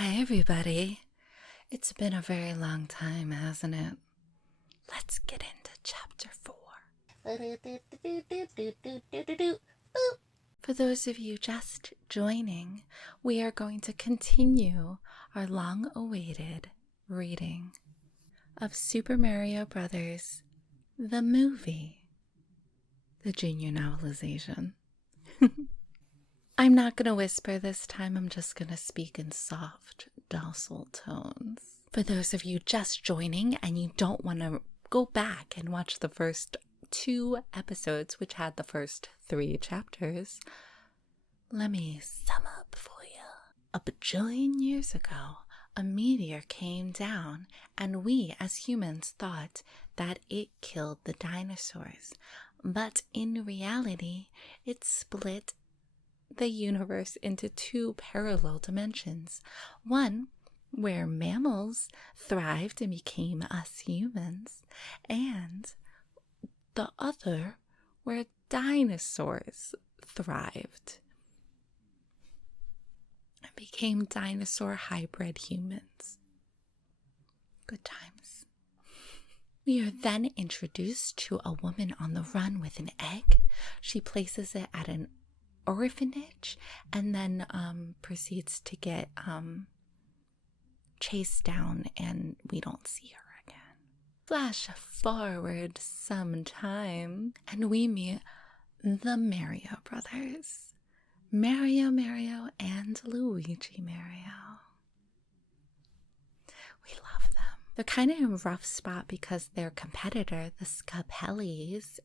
Hi, everybody. It's been a very long time, hasn't it? Let's get into chapter 4. For those of you just joining, we are going to continue our long-awaited reading of Super Mario Bros. The movie, the junior novelization. I'm not going to whisper this time, I'm just going to speak in soft, docile tones. For those of you just joining and you don't want to go back and watch the first 2 episodes, which had the first 3 chapters, let me sum up for you. A bajillion years ago, a meteor came down, and we as humans thought that it killed the dinosaurs. But in reality, it split the universe into 2 parallel dimensions. One where mammals thrived and became us humans, and the other where dinosaurs thrived and became dinosaur hybrid humans. Good times. We are then introduced to a woman on the run with an egg. She places it at an orphanage and then proceeds to get chased down, and we don't see her again. Flash forward some time and we meet the Mario brothers, Mario and Luigi Mario. We love them. They're kind of in a rough spot because their competitor, the Scapellis,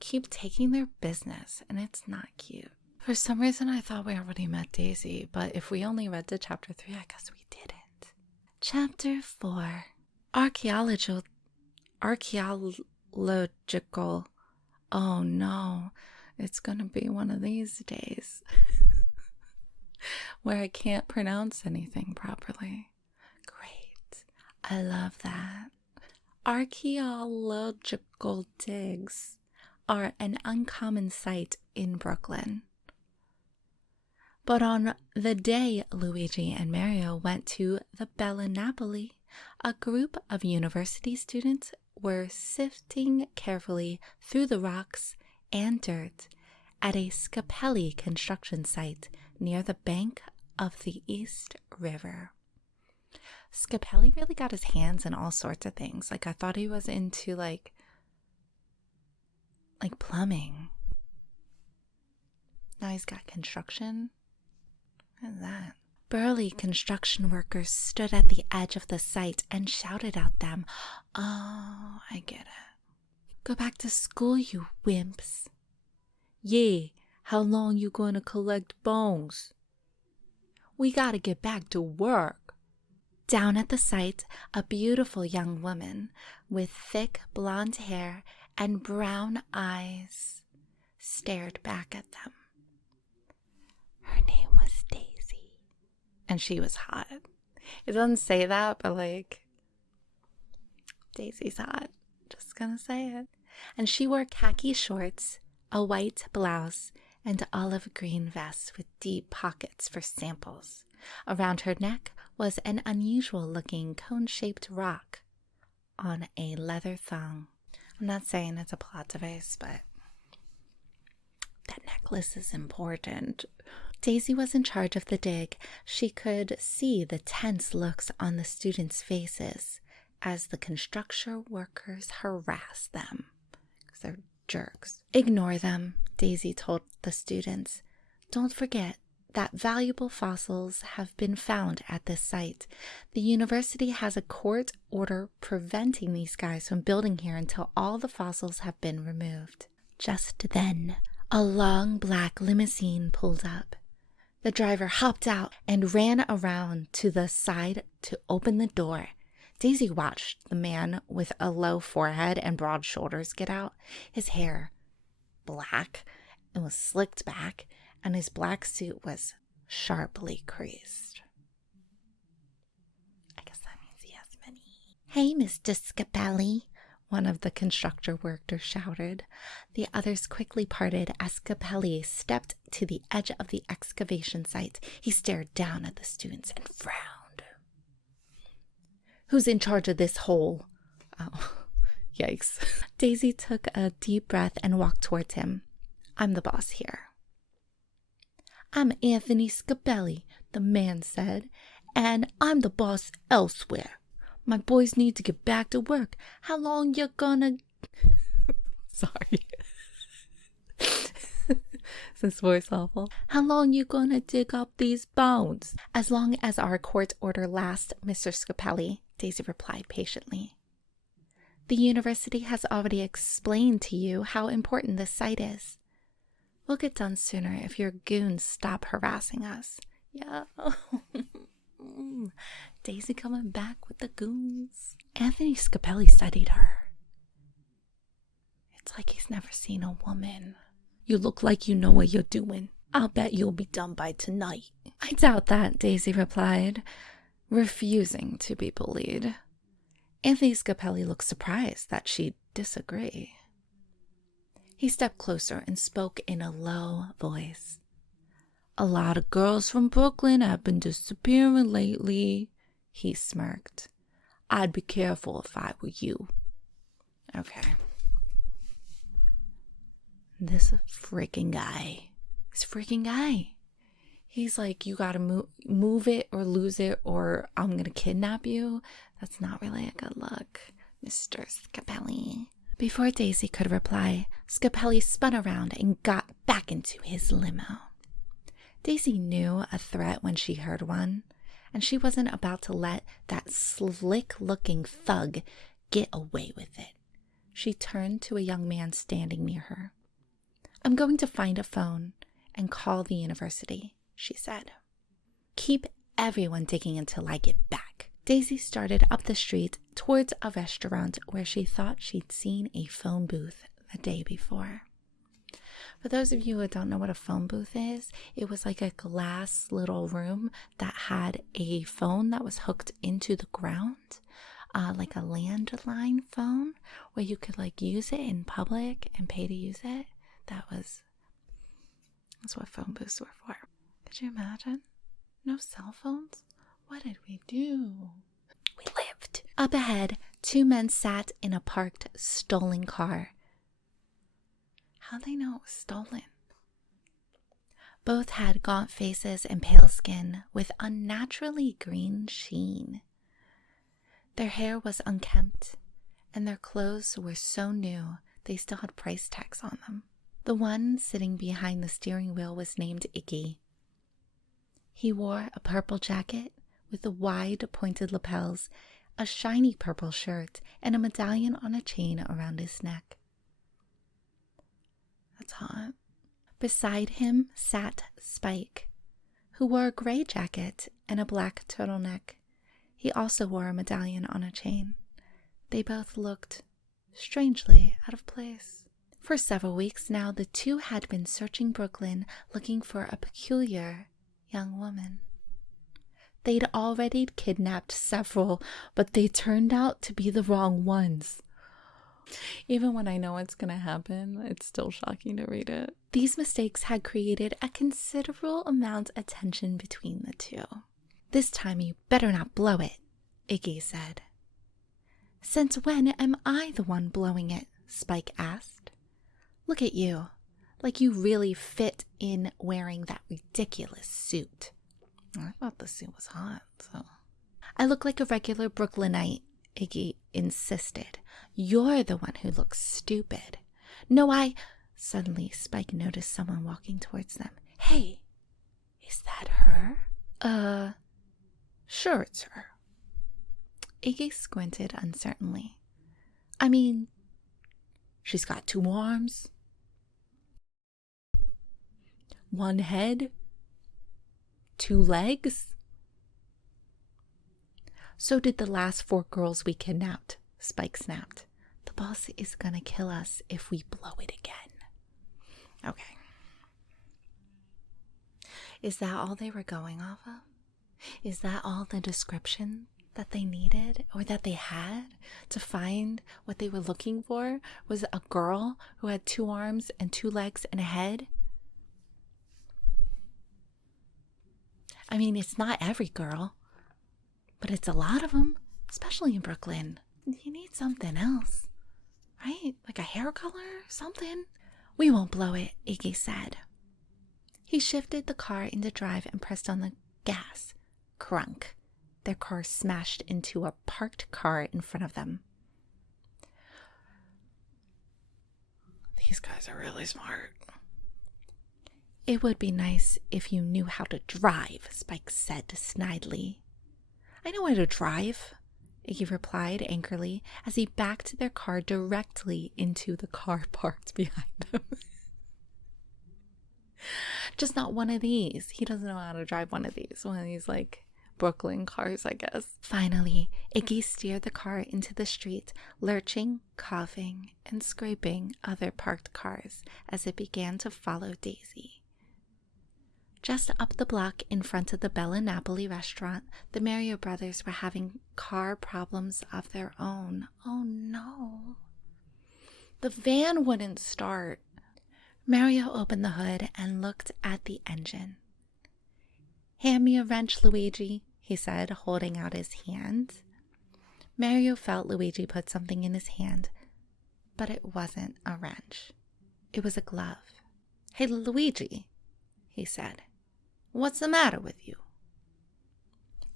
keep taking their business, and it's not cute. For some reason, I thought we already met Daisy, but if we only read to chapter 3, I guess we didn't. Chapter 4. Archaeological. Oh no, it's gonna be one of these days where I can't pronounce anything properly. Great. I love that. Archaeological digs are an uncommon sight in Brooklyn. But on the day Luigi and Mario went to the Bella Napoli, a group of university students were sifting carefully through the rocks and dirt at a Scapelli construction site near the bank of the East River. Scapelli really got his hands in all sorts of things. I thought he was into like plumbing. Now he's got construction. What is that? Burly construction workers stood at the edge of the site and shouted at them. Oh, I get it. Go back to school, you wimps. Yeah, how long you gonna collect bones? We gotta get back to work. Down at the site, a beautiful young woman with thick blonde hair and brown eyes stared back at them. Her name was Daisy, and she was hot. It doesn't say that, but Daisy's hot. Just gonna say it. And she wore khaki shorts, a white blouse, and olive green vest with deep pockets for samples. Around her neck was an unusual-looking cone-shaped rock on a leather thong. I'm not saying it's a plot device, but that necklace is important. Daisy was in charge of the dig. She could see the tense looks on the students' faces as the construction workers harassed them, because they're jerks. Ignore them, Daisy told the students. Don't forget that valuable fossils have been found at this site. The university has a court order preventing these guys from building here until all the fossils have been removed. Just then, a long black limousine pulled up. The driver hopped out and ran around to the side to open the door. Daisy watched the man with a low forehead and broad shoulders get out. His hair, black, and was slicked back, and his black suit was sharply creased. I guess that means he has many. Hey, Mr. Scapelli, one of the constructor workers shouted. The others quickly parted as Capelli stepped to the edge of the excavation site. He stared down at the students and frowned. "Who's in charge of this hole?" Oh, yikes. Daisy took a deep breath and walked towards him. "I'm the boss here." "I'm Anthony Scapelli," the man said, "and I'm the boss elsewhere. My boys need to get back to work. How long you gonna..." Sorry. Is this voice awful? "How long you gonna dig up these bones?" "As long as our court order lasts, Mr. Scapelli," Daisy replied patiently. "The university has already explained to you how important this site is. We'll get done sooner if your goons stop harassing us." Yeah. Daisy coming back with the goons. Anthony Scapelli studied her. It's like he's never seen a woman. "You look like you know what you're doing. I'll bet you'll be done by tonight." "I doubt that," Daisy replied, refusing to be bullied. Anthony Scapelli looked surprised that she'd disagree. He stepped closer and spoke in a low voice. "A lot of girls from Brooklyn have been disappearing lately," he smirked. "I'd be careful if I were you." Okay. This freaking guy. He's like, you gotta move it or lose it or I'm gonna kidnap you. That's not really a good look, Mr. Scapelli. Before Daisy could reply, Scapelli spun around and got back into his limo. Daisy knew a threat when she heard one, and she wasn't about to let that slick-looking thug get away with it. She turned to a young man standing near her. "I'm going to find a phone and call the university," she said. "Keep everyone digging until I get back." Daisy started up the street towards a restaurant where she thought she'd seen a phone booth the day before. For those of you who don't know what a phone booth is, it was like a glass little room that had a phone that was hooked into the ground, like a landline phone where you could like use it in public and pay to use it. That's what phone booths were for. Could you imagine? No cell phones? What did we do? We lived. Up ahead, two men sat in a parked, stolen car. How'd they know it was stolen? Both had gaunt faces and pale skin with unnaturally green sheen. Their hair was unkempt, and their clothes were so new they still had price tags on them. The one sitting behind the steering wheel was named Iggy. He wore a purple jacket with the wide pointed lapels, a shiny purple shirt, and a medallion on a chain around his neck. That's hot. Beside him sat Spike, who wore a gray jacket and a black turtleneck. He also wore a medallion on a chain. They both looked strangely out of place. For several weeks now, the two had been searching Brooklyn looking for a peculiar young woman. They'd already kidnapped several, but they turned out to be the wrong ones. Even when I know it's going to happen, it's still shocking to read it. These mistakes had created a considerable amount of tension between the two. "This time you better not blow it," Iggy said. "Since when am I the one blowing it?" Spike asked. "Look at you, like you really fit in wearing that ridiculous suit." I thought the suit was hot, so. "I look like a regular Brooklynite," Iggy insisted. "You're the one who looks stupid." "No, Suddenly, Spike noticed someone walking towards them. "Hey, is that her?" Sure it's her." Iggy squinted uncertainly. "I mean, she's got 2 arms, 1 head, 2 legs." "So did the last 4 girls we kidnapped," Spike snapped. "The boss is gonna kill us if we blow it again." Okay. Is that all they were going off of? Is that all the description that they needed or that they had to find what they were looking for was a girl who had 2 arms and 2 legs and a head? I mean, it's not every girl, but it's a lot of them, especially in Brooklyn. You need something else, right? Like a hair color, something. We won't blow it, Iggy said. He shifted the car into drive and pressed on the gas. Crunk. Their car smashed into a parked car in front of them. These guys are really smart. It would be nice if you knew how to drive, Spike said snidely. I know how to drive, Iggy replied angrily as he backed their car directly into the car parked behind them. Just not one of these. He doesn't know how to drive one of these. One of these, like, Brooklyn cars, I guess. Finally, Iggy steered the car into the street, lurching, coughing, and scraping other parked cars as it began to follow Daisy. Just up the block in front of the Bella Napoli restaurant, the Mario brothers were having car problems of their own. Oh no. The van wouldn't start. Mario opened the hood and looked at the engine. Hand me a wrench, Luigi, he said, holding out his hand. Mario felt Luigi put something in his hand, but it wasn't a wrench. It was a glove. Hey, Luigi, he said. What's the matter with you?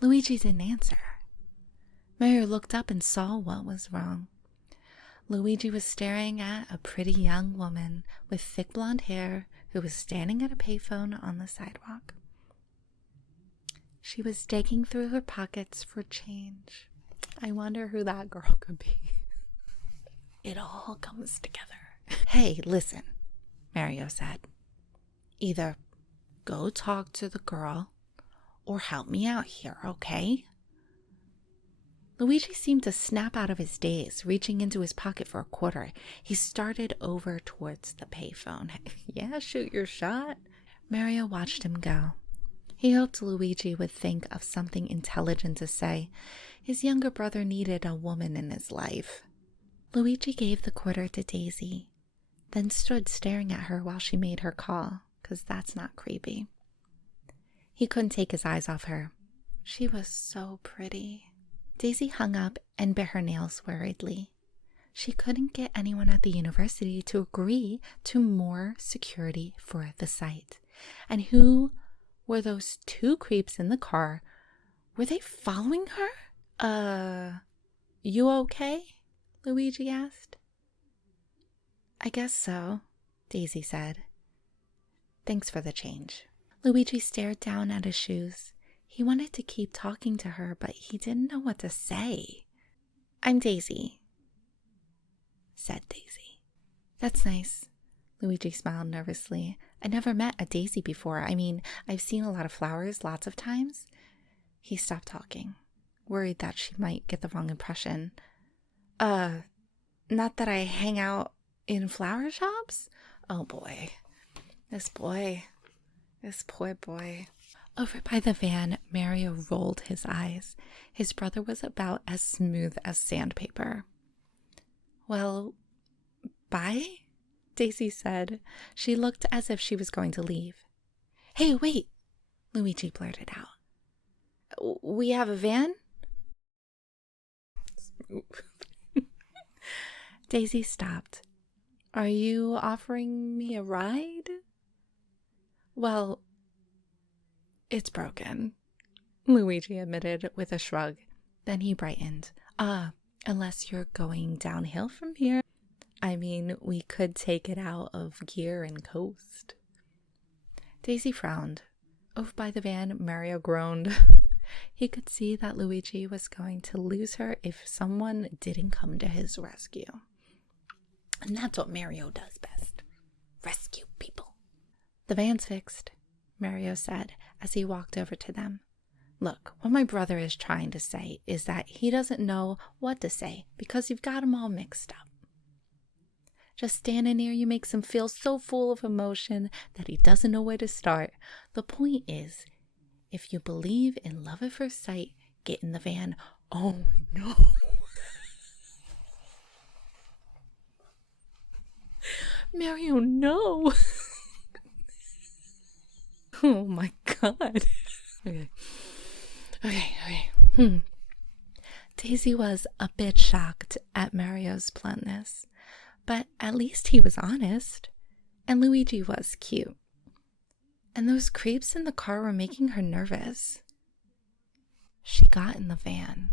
Luigi didn't answer. Mario looked up and saw what was wrong. Luigi was staring at a pretty young woman with thick blonde hair who was standing at a payphone on the sidewalk. She was digging through her pockets for change. I wonder who that girl could be. It all comes together. Hey, listen, Mario said. Either go talk to the girl or help me out here, okay? Luigi seemed to snap out of his daze, reaching into his pocket for a quarter. He started over towards the payphone. Yeah, shoot your shot. Mario watched him go. He hoped Luigi would think of something intelligent to say. His younger brother needed a woman in his life. Luigi gave the quarter to Daisy, then stood staring at her while she made her call, because that's not creepy. He couldn't take his eyes off her. She was so pretty. Daisy hung up and bit her nails worriedly. She couldn't get anyone at the university to agree to more security for the site. And who were those 2 creeps in the car? Were they following her? You okay? Luigi asked. I guess so, Daisy said. Thanks for the change. Luigi stared down at his shoes. He wanted to keep talking to her, but he didn't know what to say. I'm Daisy, said Daisy. That's nice. Luigi smiled nervously. I never met a daisy before. I mean, I've seen a lot of flowers lots of times. He stopped talking, worried that she might get the wrong impression. Not that I hang out in flower shops? Oh boy. This poor boy. Over by the van, Mario rolled his eyes. His brother was about as smooth as sandpaper. Well, bye? Daisy said. She looked as if she was going to leave. Hey, wait, Luigi blurted out. We have a van? Daisy stopped. Are you offering me a ride? Well, it's broken, Luigi admitted with a shrug. Then he brightened. Unless you're going downhill from here. I mean, we could take it out of gear and coast. Daisy frowned. Over by the van, Mario groaned. He could see that Luigi was going to lose her if someone didn't come to his rescue. And that's what Mario does best. Rescue people. The van's fixed, Mario said as he walked over to them. Look, what my brother is trying to say is that he doesn't know what to say because you've got him all mixed up. Just standing near you makes him feel so full of emotion that he doesn't know where to start. The point is, if you believe in love at first sight, get in the van, Oh no. Mario, no. Oh my god. Okay. Daisy was a bit shocked at Mario's bluntness, but at least he was honest. And Luigi was cute. And those creeps in the car were making her nervous. She got in the van.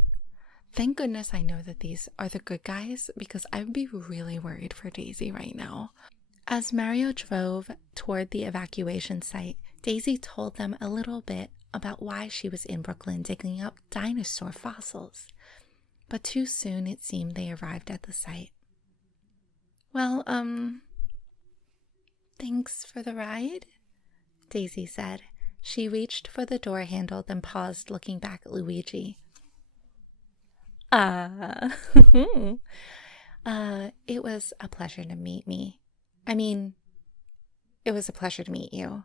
Thank goodness I know that these are the good guys, because I would be really worried for Daisy right now. As Mario drove toward the evacuation site, Daisy told them a little bit about why she was in Brooklyn digging up dinosaur fossils. But too soon it seemed they arrived at the site. Well, thanks for the ride, Daisy said. She reached for the door handle, then paused, looking back at Luigi. It was a pleasure to meet me. It was a pleasure to meet you,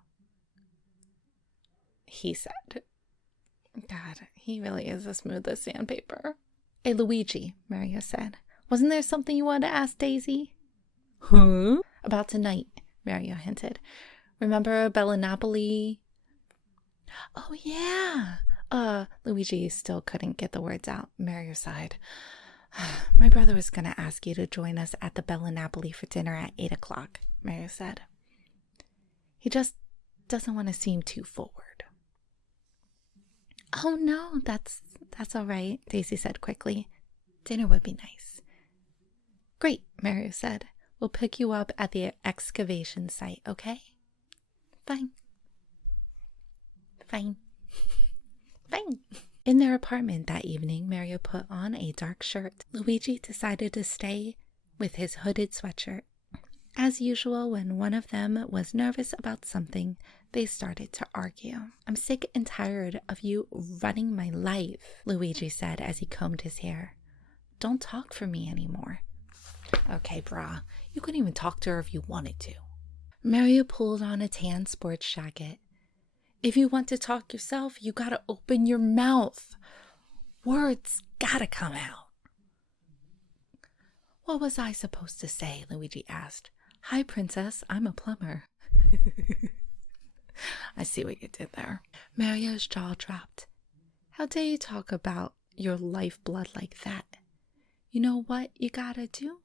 he said. God, he really is as smooth as sandpaper. Hey, Luigi, Mario said. Wasn't there something you wanted to ask Daisy? Huh? About tonight, Mario hinted. Remember Bella Napoli? Oh, yeah. Luigi still couldn't get the words out. Mario sighed. My brother was going to ask you to join us at the Bella Napoli for dinner at 8 o'clock, Mario said. He just doesn't want to seem too forward. Oh, no, that's all right, Daisy said quickly. Dinner would be nice. Great, Mario said. We'll pick you up at the excavation site, okay? Fine. Fine. In their apartment that evening, Mario put on a dark shirt. Luigi decided to stay with his hooded sweatshirt. As usual, when one of them was nervous about something, they started to argue. I'm sick and tired of you running my life, Luigi said as he combed his hair. Don't talk for me anymore. Okay, brah. You couldn't even talk to her if you wanted to. Mario pulled on a tan sports jacket. If you want to talk yourself, you gotta open your mouth. Words gotta come out. What was I supposed to say? Luigi asked. Hi, princess. I'm a plumber. I see what you did there. Mario's jaw dropped. How dare you talk about your lifeblood like that? You know what you gotta do?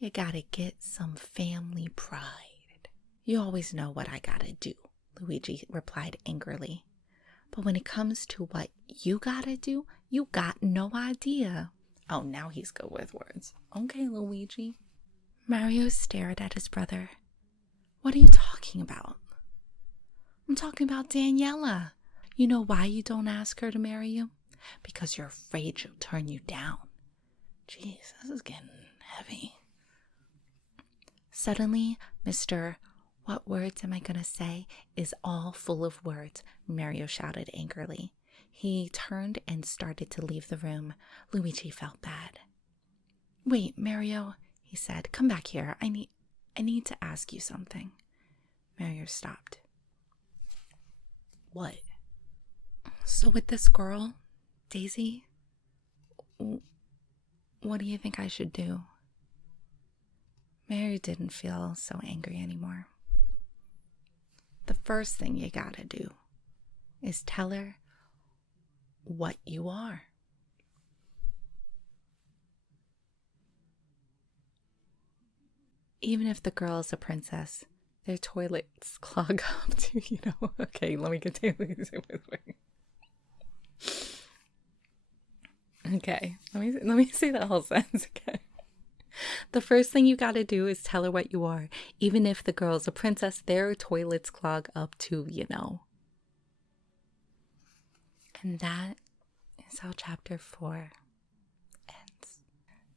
You gotta get some family pride. You always know what I gotta do, Luigi replied angrily. But when it comes to what you gotta do, you got no idea. Oh, now he's good with words. Okay, Luigi. Mario stared at his brother. What are you talking about? I'm talking about Daniela. You know why you don't ask her to marry you? Because you're afraid she'll turn you down. Jeez, this is getting heavy. Suddenly, Mr. What words am I going to say is all full of words, Mario shouted angrily. He turned and started to leave the room. Luigi felt bad. Wait, Mario, he said. Come back here. I need to ask you something. Mario stopped. What? So with this girl, Daisy, what do you think I should do? Mario didn't feel so angry anymore. The first thing you gotta do is tell her what you are. Even if the girl is a princess, their toilets clog up to, Okay, let me continue. Okay, let me say that whole sentence again. The first thing you gotta do is tell her what you are. Even if the girl's a princess, their toilets clog up too, And that is how chapter 4 ends.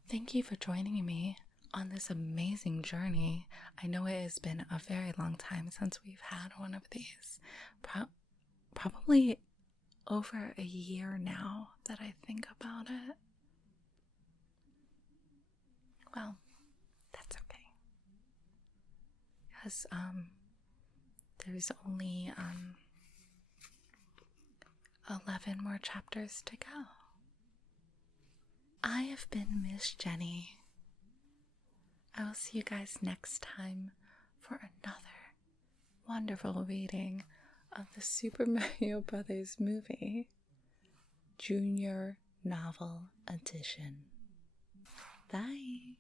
Thank you for joining me on this amazing journey. I know it has been a very long time since we've had one of these. Probably over a year now that I think about it. Well, that's okay. Because there's only 11 more chapters to go. I have been Miss Jenny. I will see you guys next time for another wonderful reading of the Super Mario Brothers movie, Junior Novel Edition. Bye.